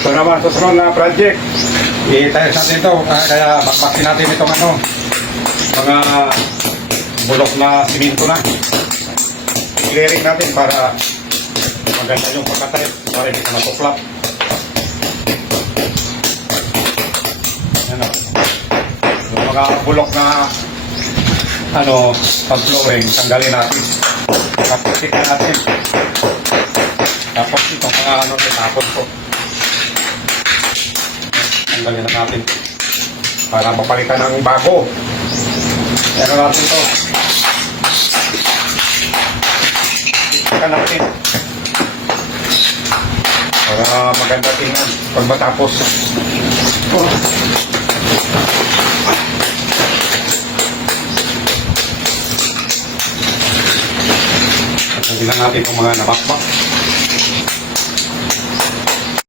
Ito naman, susunod na project. I-tiles natin ito. Kaya bakbakin natin itong ano, mga bulok na siminto na. I-clearing natin para maganda yung pagka-tiles. Para hindi ka matuklap. Ano, yung mga bulok na ano, pag-flooring, tanggalin natin. Tapos tika natin. Tapos itong mga ano, tapon ko. Tanggalin na natin. Para mapalitan ng bago. Pero natin ito. Tika natin. Para maganda tingnan pag matapos. Tanggalin na natin itong mga nabakbak.